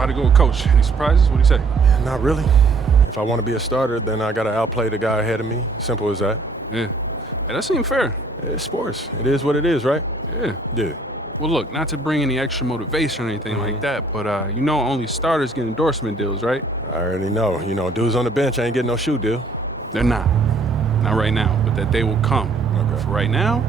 how'd it go with Coach? Any surprises? What'd he say? Not really. If I want to be a starter, then I got to outplay the guy ahead of me. Simple as that. Yeah. Hey, that seemed fair. It's sports. It is what it is, right? Yeah. Yeah. Well, look, not to bring any extra motivation or anything like that, but only starters get endorsement deals, right? I already know. Dudes on the bench ain't getting no shoe deal. They're not. Not right now, but that day will come. Okay. For right now,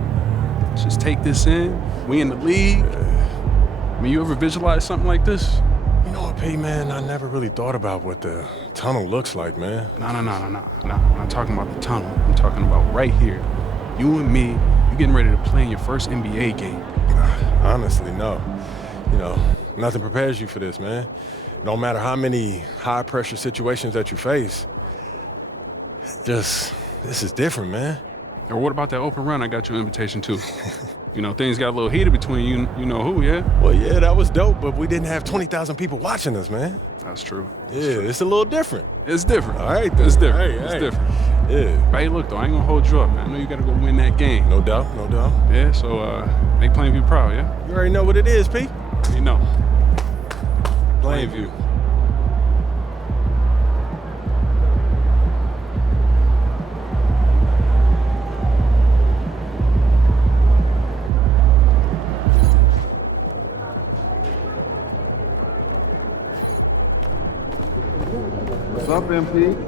let's just take this in. We in the league. I mean, you ever visualize something like this? You know what, P, man? I never really thought about what the tunnel looks like, man. No. I'm not talking about the tunnel. I'm talking about right here. You and me, you getting ready to play in your first NBA game. Honestly, no. Nothing prepares you for this, man. No matter how many high-pressure situations that you face, this is different, man. Or what about that open run I got you an invitation to? Things got a little heated between you know who, yeah? Well, yeah, that was dope, but we didn't have 20,000 people watching us, man. That's true. It's a little different. It's different. All right, then. It's different. Hey. It's different. Yeah. But hey, look, though, I ain't gonna hold you up, man. I know you gotta go win that game. No doubt. Yeah, so make Plainview proud, yeah? You already know what it is, P. You know. Plainview. What's up, MP?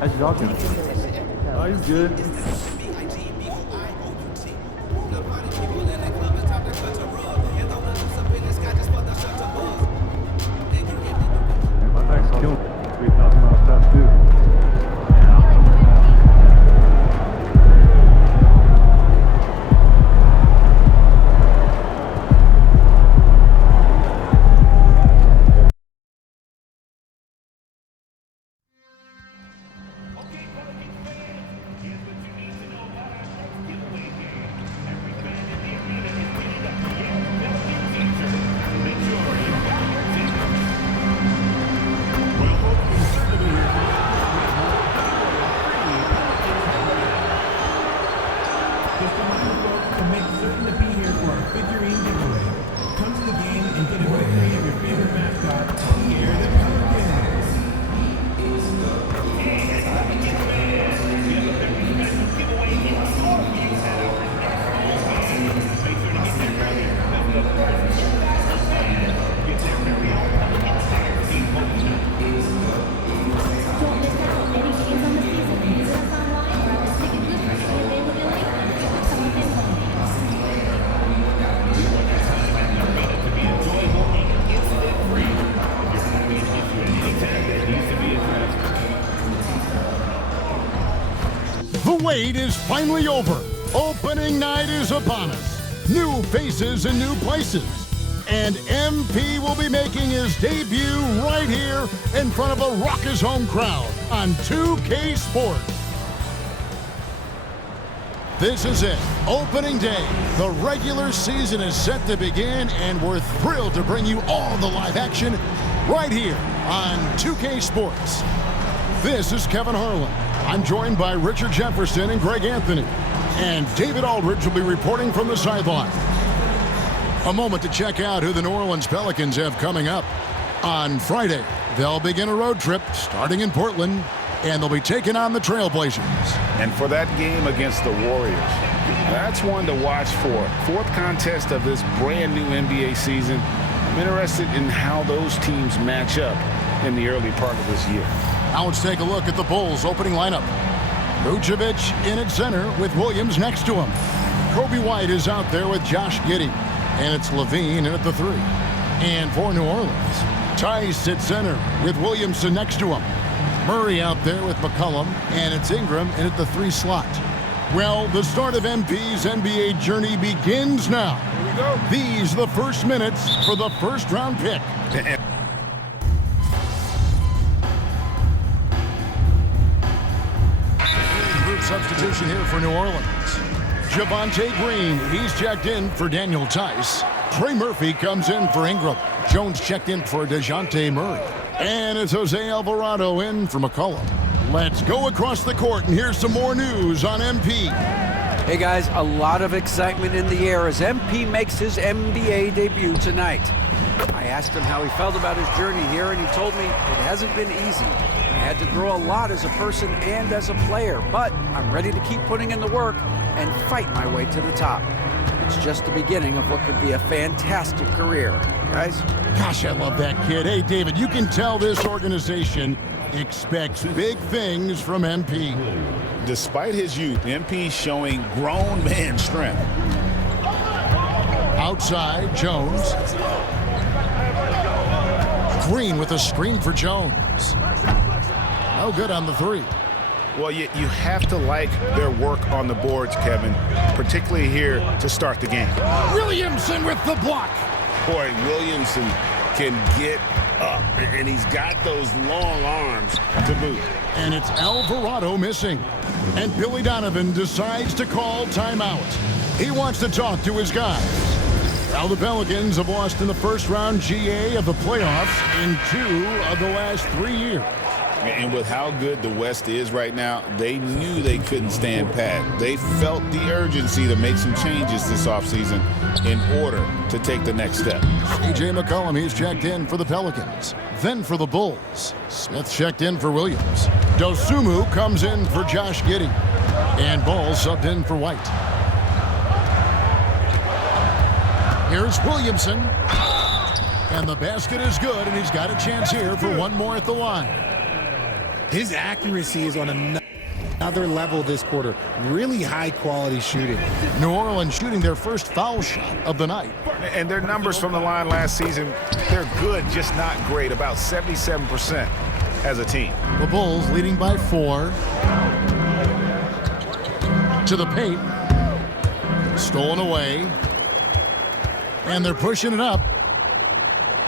How's your dog doing? Oh, he's good. My back's killing me. 3,000 miles past due. Just a reminder, folks, to make certain to be here for our figurine giveaway. Come to the game and get a figurine of your favorite mascot. Here are the Pelicans. Don't miss out. Any games on the season. Visit us online or at the ticket booth for seat availability. Come within one. The wait is finally over. Opening night is upon us. New faces and new places. And MP will be making his debut right here in front of a raucous home crowd on 2K Sports. This is it, opening day. The regular season is set to begin, and we're thrilled to bring you all the live action right here on 2K Sports. This is Kevin Harlan. I'm joined by Richard Jefferson and Greg Anthony. And David Aldridge will be reporting from the sideline. A moment to check out who the New Orleans Pelicans have coming up. On Friday, they'll begin a road trip starting in Portland, and they'll be taking on the Trailblazers. And for that game against the Warriors, that's one to watch for. Fourth contest of this brand new NBA season. I'm interested in how those teams match up in the early part of this year. Now let's take a look at the Bulls' opening lineup. Vucevic in at center with Williams next to him. Kobe White is out there with Josh Giddey. And it's Levine in at the 3. And for New Orleans, Tice at center with Williamson next to him. Murray out there with McCollum. And it's Ingram in at the 3 slot. Well, the start of MP's NBA journey begins now. Here we go. These are the first minutes for the first-round pick. Group substitution here for New Orleans. Javonte Green, he's checked in for Daniel Tice. Trey Murphy comes in for Ingram. Jones checked in for DeJounte Murray. And it's Jose Alvarado in for McCollum. Let's go across the court, and here's some more news on MP. Hey guys, a lot of excitement in the air as MP makes his NBA debut tonight. I asked him how he felt about his journey here, and he told me it hasn't been easy. I had to grow a lot as a person and as a player, but I'm ready to keep putting in the work and fight my way to the top. It's just the beginning of what could be a fantastic career. Guys? Gosh, I love that kid. Hey, David, you can tell this organization expects big things from MP. Despite his youth, MP's showing grown man strength. Outside, Jones. Green with a screen for Jones. No good on the 3. Well, you have to like their work on the boards, Kevin, particularly here to start the game. Williamson with the block. Boy, Williamson can get up, and he's got those long arms to boot. And it's Alvarado missing. And Billy Donovan decides to call timeout. He wants to talk to his guys. Now the Pelicans have lost in the first round GA of the playoffs in 2 of the last 3 years. And with how good the West is right now, they knew they couldn't stand pat. They felt the urgency to make some changes this offseason in order to take the next step. C.J. McCollum, he's checked in for the Pelicans. Then for the Bulls, Smith checked in for Williams. Dosunmu comes in for Josh Giddey. And Ball subbed in for White. Here's Williamson. And the basket is good, and he's got a chance here for one more at the line. His accuracy is on another level this quarter. Really high-quality shooting. New Orleans shooting their first foul shot of the night. And their numbers from the line last season, they're good, just not great, about 77% as a team. The Bulls leading by 4. To the paint. Stolen away. And they're pushing it up.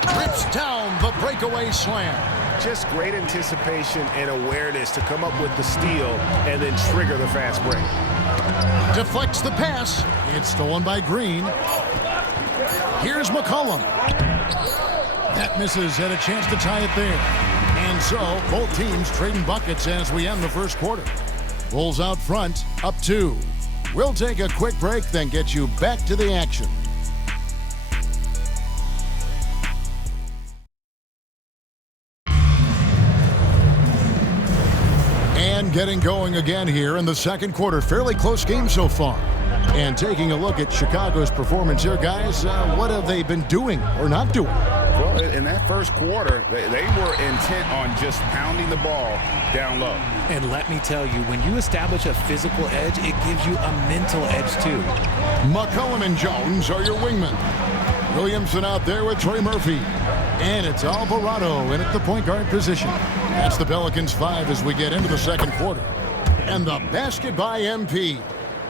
Trips down the breakaway slam. Just great anticipation and awareness to come up with the steal and then trigger the fast break. Deflects the pass. It's stolen by Green. Here's McCollum. That misses, had a chance to tie it there. And so, both teams trading buckets as we end the first quarter. Bulls out front, up 2. We'll take a quick break, then get you back to the action. And getting going again here in the second quarter. Fairly close game so far. And taking a look at Chicago's performance here, guys, what have they been doing or not doing? Well, in that first quarter, they were intent on just pounding the ball down low. And let me tell you, when you establish a physical edge, it gives you a mental edge too. McCollum and Jones are your wingmen. Williamson out there with Trey Murphy. And it's Alvarado in at the point guard position. That's the Pelicans 5 as we get into the second quarter. And the basket by MP.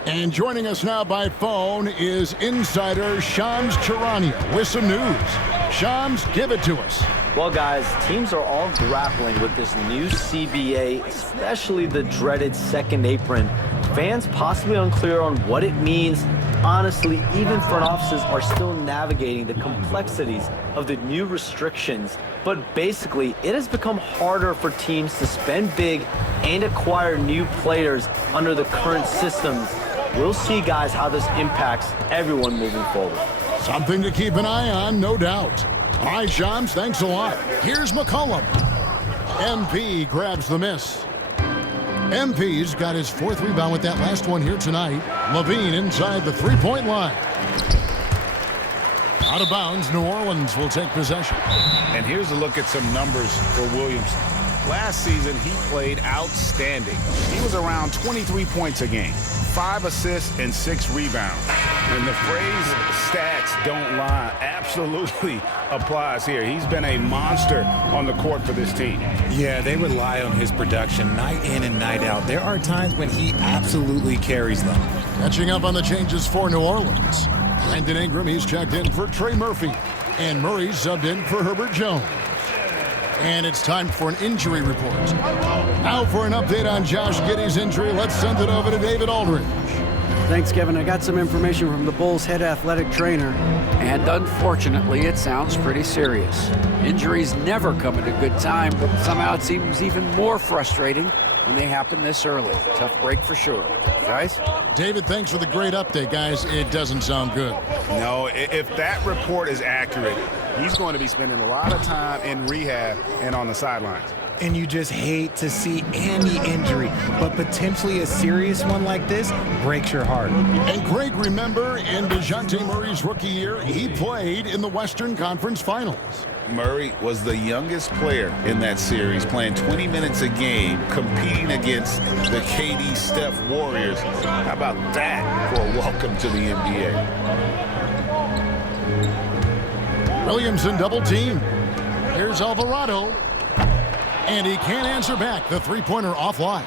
And joining us now by phone is insider Shams Charania with some news. Shams, give it to us. Well, guys, teams are all grappling with this new CBA, especially the dreaded second apron. Fans possibly unclear on what it means. Honestly, even front offices are still navigating the complexities of the new restrictions. But basically, it has become harder for teams to spend big and acquire new players under the current systems. We'll see, guys, how this impacts everyone moving forward. Something to keep an eye on, no doubt. All right, Shams, thanks a lot. Here's McCollum. MP grabs the miss. MP's got his 4th rebound with that last one here tonight. Levine inside the three-point line. Out of bounds, New Orleans will take possession. And here's a look at some numbers for Williamson. Last season, he played outstanding. He was around 23 points a game, 5 assists and 6 rebounds. And the phrase stats don't lie absolutely applies here. He's been a monster on the court for this team. Yeah, they rely on his production night in and night out. There are times when he absolutely carries them. Catching up on the changes for New Orleans. Brandon Ingram, he's checked in for Trey Murphy. And Murray subbed in for Herbert Jones. And it's time for an injury report. Now for an update on Josh Giddey's injury, let's send it over to David Aldridge. Thanks, Kevin. I got some information from the Bulls' head athletic trainer, and unfortunately, it sounds pretty serious. Injuries never come at a good time, but somehow it seems even more frustrating when they happen this early. Tough break for sure. Guys? David, thanks for the great update, guys. It doesn't sound good. No, if that report is accurate, he's going to be spending a lot of time in rehab and on the sidelines. And you just hate to see any injury, but potentially a serious one like this breaks your heart. And Greg, remember, in DeJounte Murray's rookie year, he played in the Western Conference Finals. Murray was the youngest player in that series, playing 20 minutes a game, competing against the KD Steph Warriors. How about that for a welcome to the NBA? Williamson double team. Here's Alvarado. And he can't answer back. The three-pointer offline.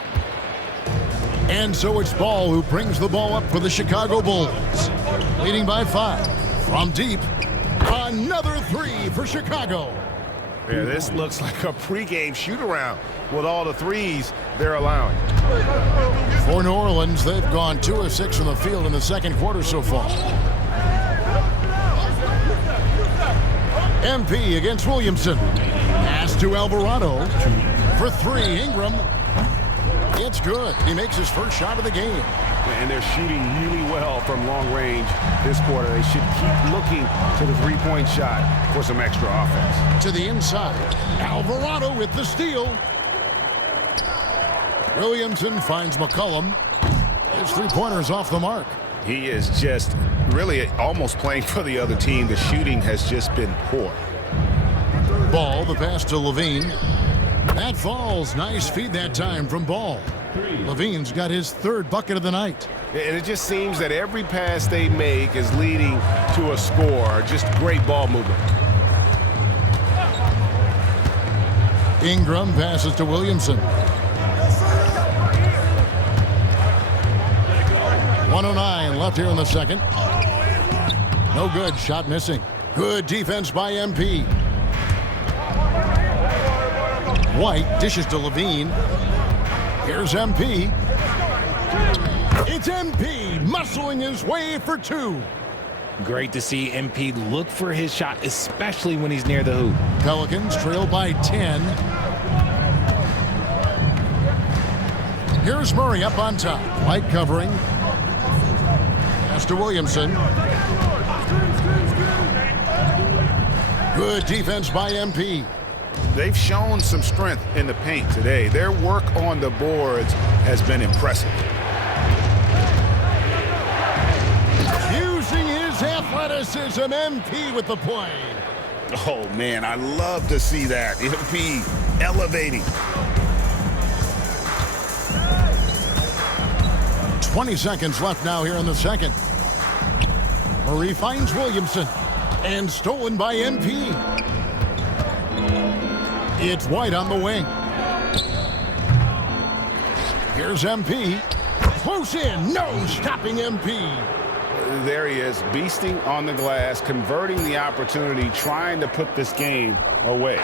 And so it's Ball who brings the ball up for the Chicago Bulls. Leading by 5. From deep. Another 3 for Chicago. Yeah, this looks like a pregame shoot-around with all the threes they're allowing. For New Orleans, they've gone 2 of 6 from the field in the second quarter so far. MP against Williamson. Pass to Alvarado. For 3, Ingram. It's good. He makes his first shot of the game. And they're shooting really well from long range this quarter. They should keep looking to the three-point shot for some extra offense. To the inside. Alvarado with the steal. Williamson finds McCollum. His three-pointer's off the mark. He is just really almost playing for the other team. The shooting has just been poor. Ball, the pass to Levine. That falls. Nice feed that time from Ball. Levine's got his 3rd bucket of the night. And it just seems that every pass they make is leading to a score. Just great ball movement. Ingram passes to Williamson. 1:09 left here in the second. No good. Shot missing. Good defense by MP. White dishes to Levine. Here's MP. It's MP muscling his way for 2. Great to see MP look for his shot, especially when he's near the hoop. Pelicans trail by 10. Here's Murray up on top. White covering. Pass to Williamson. Good defense by MP. They've shown some strength in the paint today. Their work on the boards has been impressive. Using his athleticism, MP with the play. Oh, man, I love to see that. MP elevating. 20 seconds left now here in the second. Murray finds Williamson. And stolen by MP. It's White on the wing. Here's MP. Close in. No stopping MP. There he is, beasting on the glass, converting the opportunity, trying to put this game away.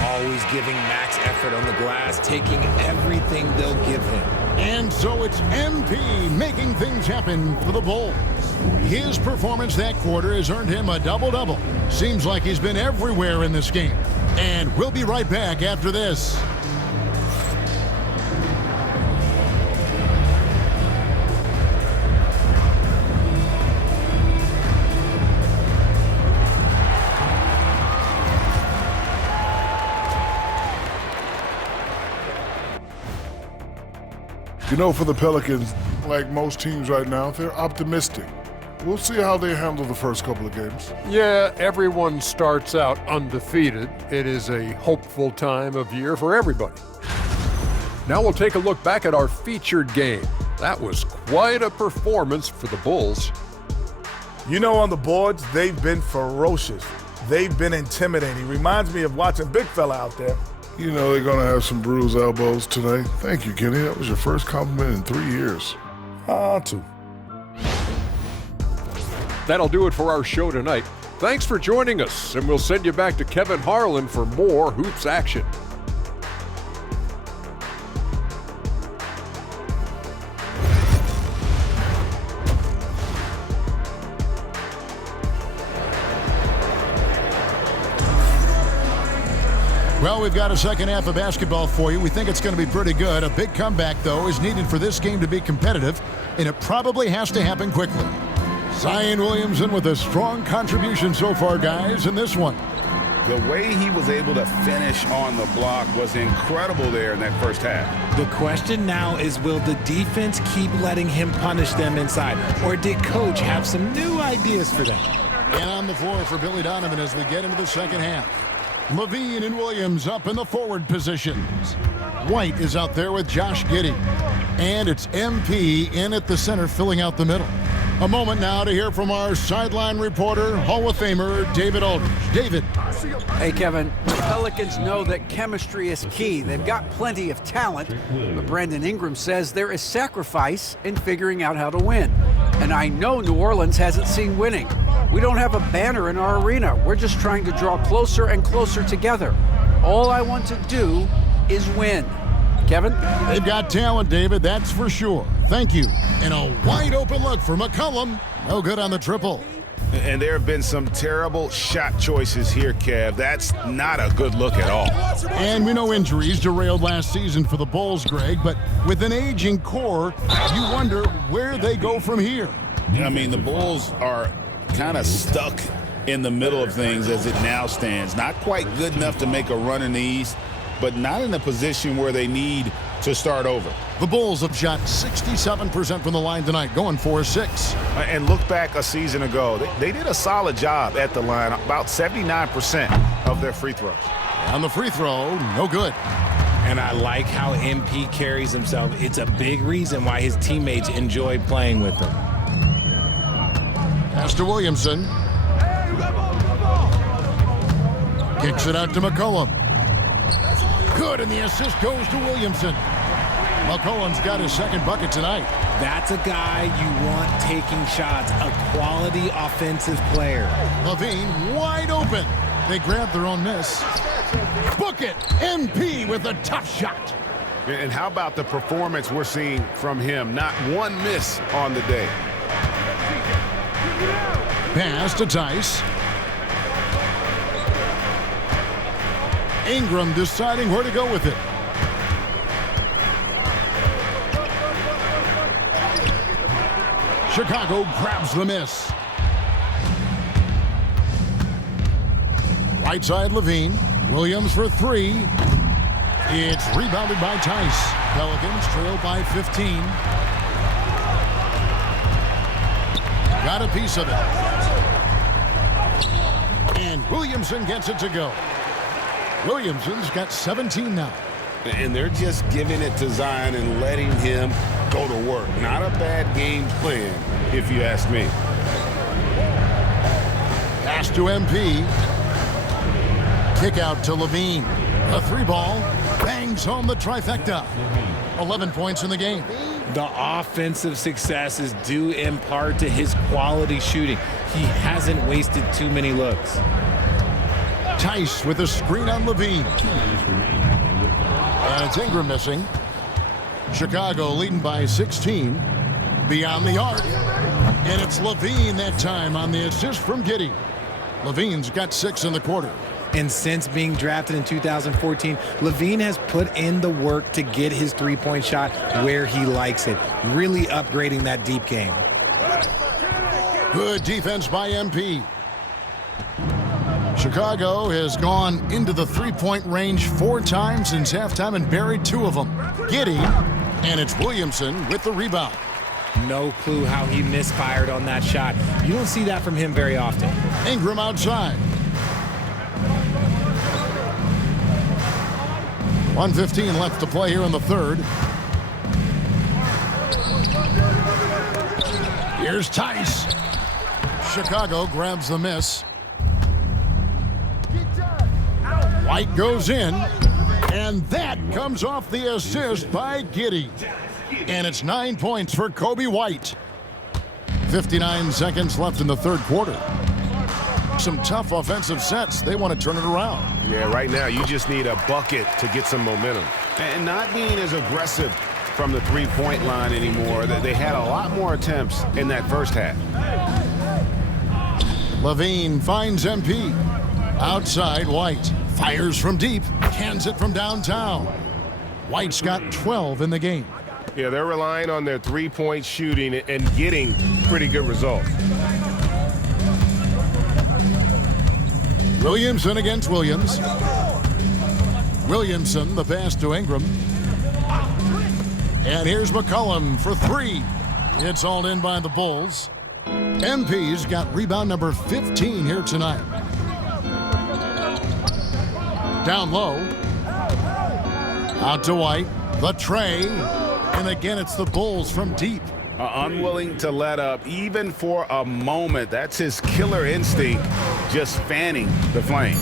Always giving max effort on the glass, taking everything they'll give him. And so it's MP making things happen for the Bulls. His performance that quarter has earned him a double-double. Seems like he's been everywhere in this game. And we'll be right back after this. You know, for the Pelicans, like most teams right now, they're optimistic. We'll see how they handle the first couple of games. Yeah, everyone starts out undefeated. It is a hopeful time of year for everybody. Now we'll take a look back at our featured game. That was quite a performance for the Bulls. You know, on the boards, they've been ferocious. They've been intimidating. Reminds me of watching Big Fella out there. You know they're going to have some bruised elbows today. Thank you, Kenny. That was your first compliment in 3 years. 2. That'll do it for our show tonight. Thanks for joining us, and we'll send you back to Kevin Harlan for more hoops action. Well, we've got a second half of basketball for you. We think it's going to be pretty good. A big comeback, though, is needed for this game to be competitive, and it probably has to happen quickly. Zion Williamson with a strong contribution so far, guys, in this one. The way he was able to finish on the block was incredible there in that first half. The question now is, will the defense keep letting him punish them inside, or did Coach have some new ideas for them? And on the floor for Billy Donovan as we get into the second half. Levine and Williams up in the forward positions. White is out there with Josh Giddey. And it's MP in at the center, filling out the middle. A moment now to hear from our sideline reporter, Hall of Famer David Aldridge. David. Hey, Kevin. The Pelicans know that chemistry is key. They've got plenty of talent, but Brandon Ingram says there is sacrifice in figuring out how to win. And I know New Orleans hasn't seen winning. We don't have a banner in our arena. We're just trying to draw closer and closer together. All I want to do is win. Kevin? They've got talent, David, that's for sure. Thank you. And a wide open look for McCollum. No good on the triple. And there have been some terrible shot choices here, Kev. That's not a good look at all. And we know injuries derailed last season for the Bulls, Greg, but with an aging core, you wonder where they go from here. I mean, the Bulls are kind of stuck in the middle of things as it now stands. Not quite good enough to make a run in the East, but not in a position where they need to start over. The Bulls have shot 67% from the line tonight, going 4-6. And look back a season ago. They did a solid job at the line, about 79% of their free throws. On the free throw, no good. And I like how MP carries himself. It's a big reason why his teammates enjoy playing with him. Pass to Williamson. Kicks it out to McCollum. Good, and the assist goes to Williamson. McCollum's got his second bucket tonight. That's a guy you want taking shots, a quality offensive player. Levine wide open. They grab their own miss. Book it. MP with a tough shot. And how about the performance we're seeing from him? Not one miss on the day. Pass to Tice. Ingram deciding where to go with it. Chicago grabs the miss. Right side Levine. Williams for three. It's rebounded by Tice. Pelicans trail by 15. Got a piece of it. And Williamson gets it to go. Williamson's got 17 now. And they're just giving it to Zion and letting him go to work. Not a bad game plan, if you ask me. Pass to MP. Kick out to Levine. A three ball. Bangs home the trifecta. 11 points in the game. The offensive success is due in part to his quality shooting. He hasn't wasted too many looks. Tice with a screen on Levine. And it's Ingram missing. Chicago leading by 16. Beyond the arc. And it's Levine that time on the assist from Giddey. Levine's got 6 in the quarter. And since being drafted in 2014, Levine has put in the work to get his three-point shot where he likes it, really upgrading that deep game. Good defense by MP. Chicago has gone into the three-point range 4 times since halftime and buried 2 of them. Giddey, and it's Williamson with the rebound. No clue how he misfired on that shot. You don't see that from him very often. Ingram outside. 1:15 left to play here in the third. Here's Tice. Chicago grabs the miss. White goes in, and that comes off the assist by Giddey. And it's 9 points for Kobe White. 59 seconds left in the third quarter. Some tough offensive sets. They want to turn it around. Yeah, right now you just need a bucket to get some momentum. And not being as aggressive from the three-point line anymore. They had a lot more attempts in that first half. Levine finds MP. Outside, White. Fires from deep. Cans it from downtown. White's got 12 in the game. Yeah, they're relying on their three-point shooting and getting pretty good results. Williamson against Williams. Williamson, the pass to Ingram. And here's McCollum for three. It's hauled in by the Bulls. MP's got rebound number 15 here tonight. Down low. Out to White. The tray. And again, it's the Bulls from deep. Unwilling to let up, even for a moment. That's his killer instinct, just fanning the flames.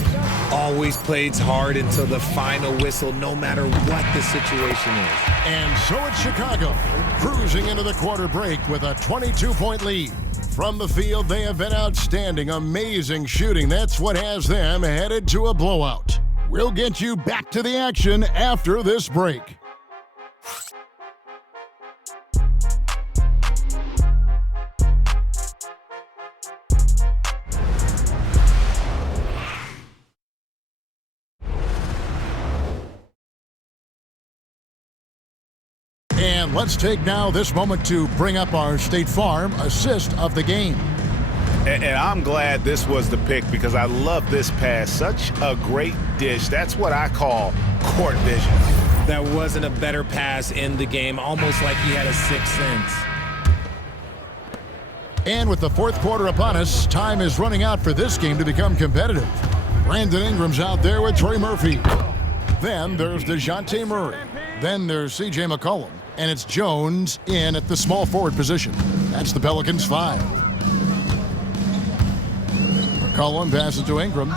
Always plays hard until the final whistle, no matter what the situation is. And so it's Chicago, cruising into the quarter break with a 22-point lead. From the field, they have been outstanding, amazing shooting. That's what has them headed to a blowout. We'll get you back to the action after this break. And let's take now this moment to bring up our State Farm assist of the game. And I'm glad this was the pick because I love this pass. Such a great dish. That's what I call court vision. There wasn't a better pass in the game, almost like he had a sixth sense. And with the fourth quarter upon us, time is running out for this game to become competitive. Brandon Ingram's out there with Trey Murphy. Then there's DeJounte Murray. Then there's C.J. McCollum. And it's Jones in at the small forward position. That's the Pelicans' 5. McCollum passes to Ingram.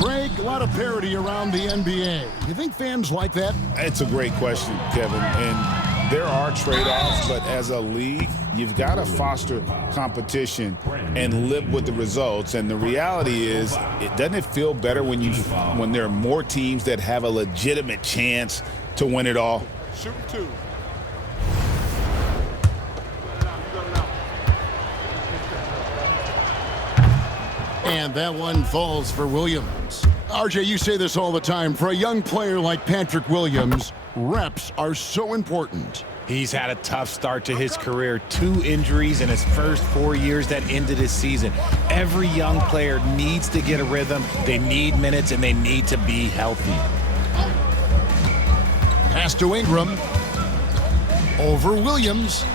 Greg, a lot of parity around the NBA. You think fans like that? It's a great question, Kevin. And there are trade-offs, but as a league, you've got to foster competition and live with the results. And the reality is, doesn't it feel better when there are more teams that have a legitimate chance to win it all? Shoot two. And that one falls for Williams. RJ, you say this all the time. For a young player like Patrick Williams, reps are so important. He's had a tough start to his career. 2 injuries in his first 4 years that ended his season. Every young player needs to get a rhythm. They need minutes, and they need to be healthy. Pass to Ingram. Over Williams.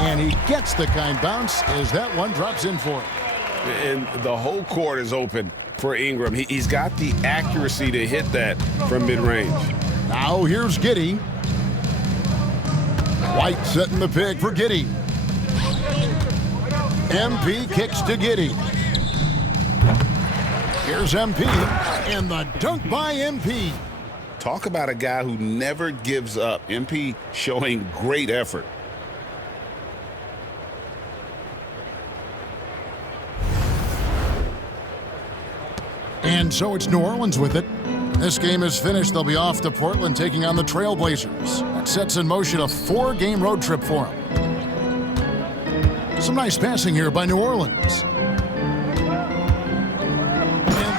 And he gets the kind bounce as that one drops in for him. And the whole court is open for Ingram. He's got the accuracy to hit that from mid-range. Now here's Giddey. White setting the pick for Giddey. MP kicks to Giddey. Here's MP, and the dunk by MP. Talk about a guy who never gives up. MP showing great effort. And so it's New Orleans with it. This game is finished. They'll be off to Portland taking on the Trailblazers. That sets in motion a 4-game road trip for them. Some nice passing here by New Orleans. And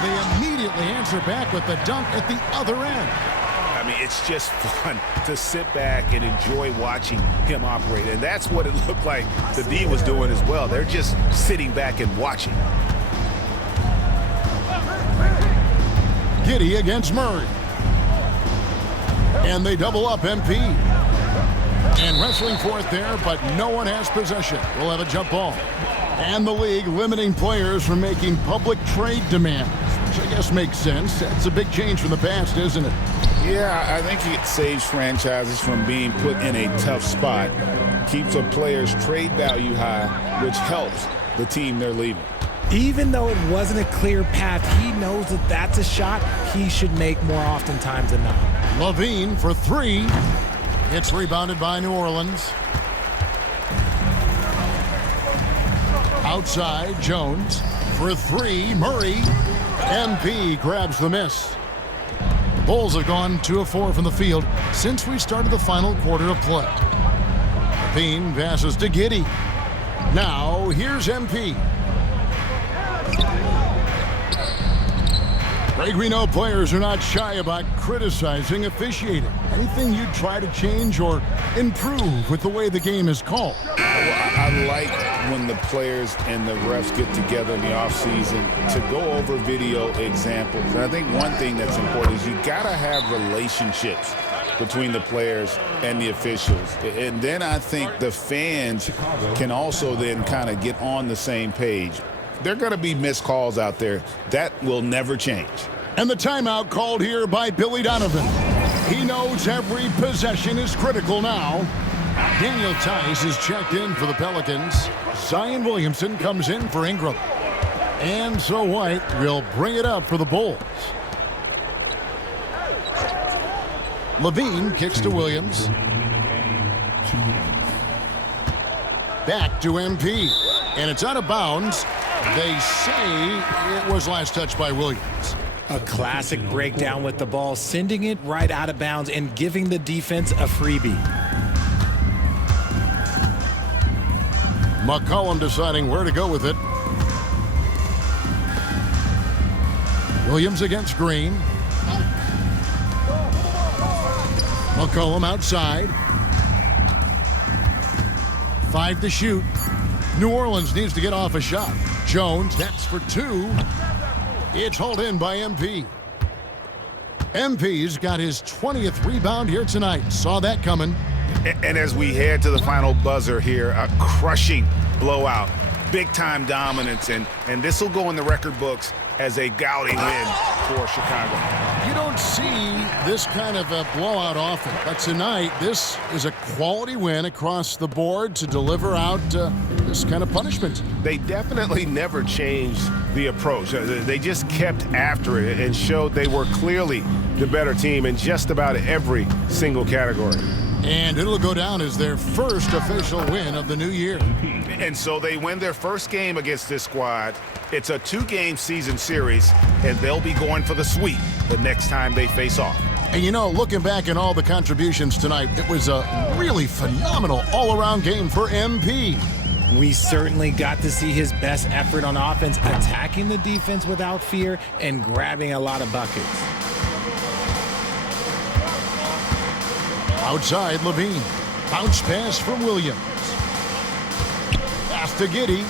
they immediately answer back with the dunk at the other end. I mean, it's just fun to sit back and enjoy watching him operate. And that's what it looked like the D was doing as well. They're just sitting back and watching. Giddey against Murray. And they double up MP. And wrestling for it there, but no one has possession. We'll have a jump ball. And the league limiting players from making public trade demands, which I guess makes sense. That's a big change from the past, isn't it? Yeah, I think it saves franchises from being put in a tough spot, keeps a player's trade value high, which helps the team they're leaving. Even though it wasn't a clear path, he knows that that's a shot he should make more oftentimes than not. Levine for three. It's rebounded by New Orleans. Outside, Jones for three. Murray. MP grabs the miss. Bulls have gone 2 of 4 from the field since we started the final quarter of play. Levine passes to Giddey. Now, here's MP. Greg, we know players are not shy about criticizing officiating. Anything you'd try to change or improve with the way the game is called? I like when the players and the refs get together in the offseason to go over video examples. And I think one thing that's important is you got to have relationships between the players and the officials. And then I think the fans can also then kind of get on the same page. There are going to be missed calls out there. That will never change. And the timeout called here by Billy Donovan. He knows every possession is critical now. Daniel Tice is checked in for the Pelicans. Zion Williamson comes in for Ingram. And so White will bring it up for the Bulls. Levine kicks to Williams. Back to MP. And it's out of bounds. They say it was last touched by Williams. A classic breakdown with the ball, sending it right out of bounds and giving the defense a freebie. McCollum deciding where to go with it. Williams against Green. McCollum outside. 5 to shoot. New Orleans needs to get off a shot. Jones, that's for 2. It's hauled in by MP. MP's got his 20th rebound here tonight. Saw that coming. And as we head to the final buzzer here, a crushing blowout, big-time dominance, and this will go in the record books as a gaudy win for Chicago. You don't see this kind of a blowout often, but tonight this is a quality win across the board to deliver out this kind of punishment. They definitely never changed the approach. They just kept after it and showed they were clearly the better team in just about every single category. And it'll go down as their first official win of the new year. And so they win their first game against this squad. It's a 2-game season series, and they'll be going for the sweep the next time they face off. And you know, looking back at all the contributions tonight, it was a really phenomenal all-around game for MP. We certainly got to see his best effort on offense, attacking the defense without fear and grabbing a lot of buckets. Outside, Levine. Bounce pass from Williams. Pass to Giddey.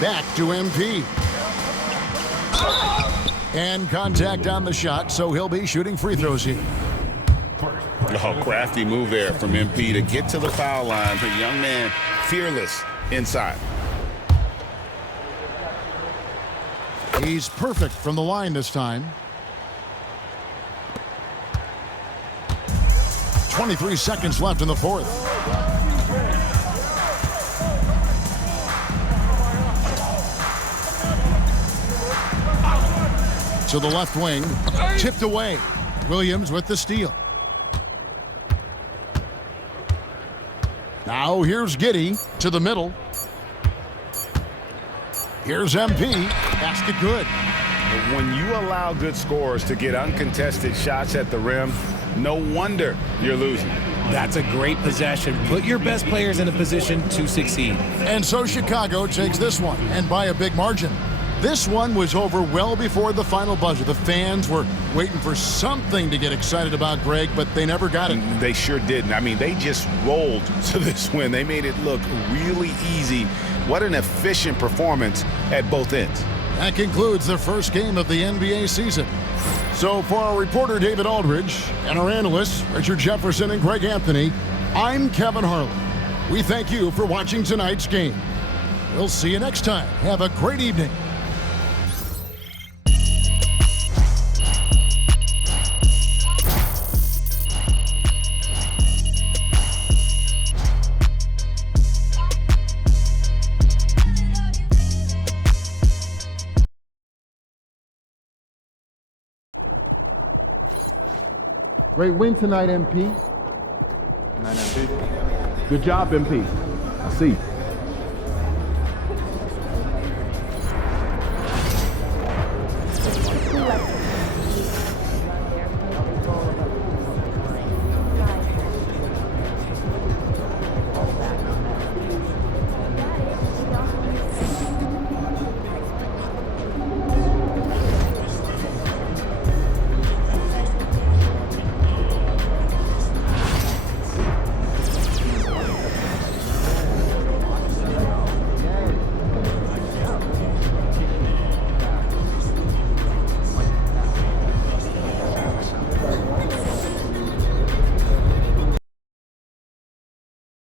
Back to MP. And contact on the shot, so he'll be shooting free throws here. Oh, crafty move there from MP to get to the foul line. The young man, fearless inside. He's perfect from the line this time. 23 seconds left in the fourth. To the left wing, tipped away. Williams with the steal. Now here's Giddey to the middle. Here's MP. Basket good. When you allow good scorers to get uncontested shots at the rim, no wonder you're losing. That's a great possession. Put your best players in a position to succeed. And so Chicago takes this one, and by a big margin. This one was over well before the final buzzer. The fans were waiting for something to get excited about, Greg, but they never got it. They sure didn't. I mean, they just rolled to this win. They made it look really easy. What an efficient performance at both ends. That concludes the first game of the NBA season. So for our reporter David Aldridge and our analysts Richard Jefferson and Greg Anthony, I'm Kevin Harlan. We thank you for watching tonight's game. We'll see you next time. Have a great evening. Great win tonight, MP. Good night, MP. Good job, MP. I see.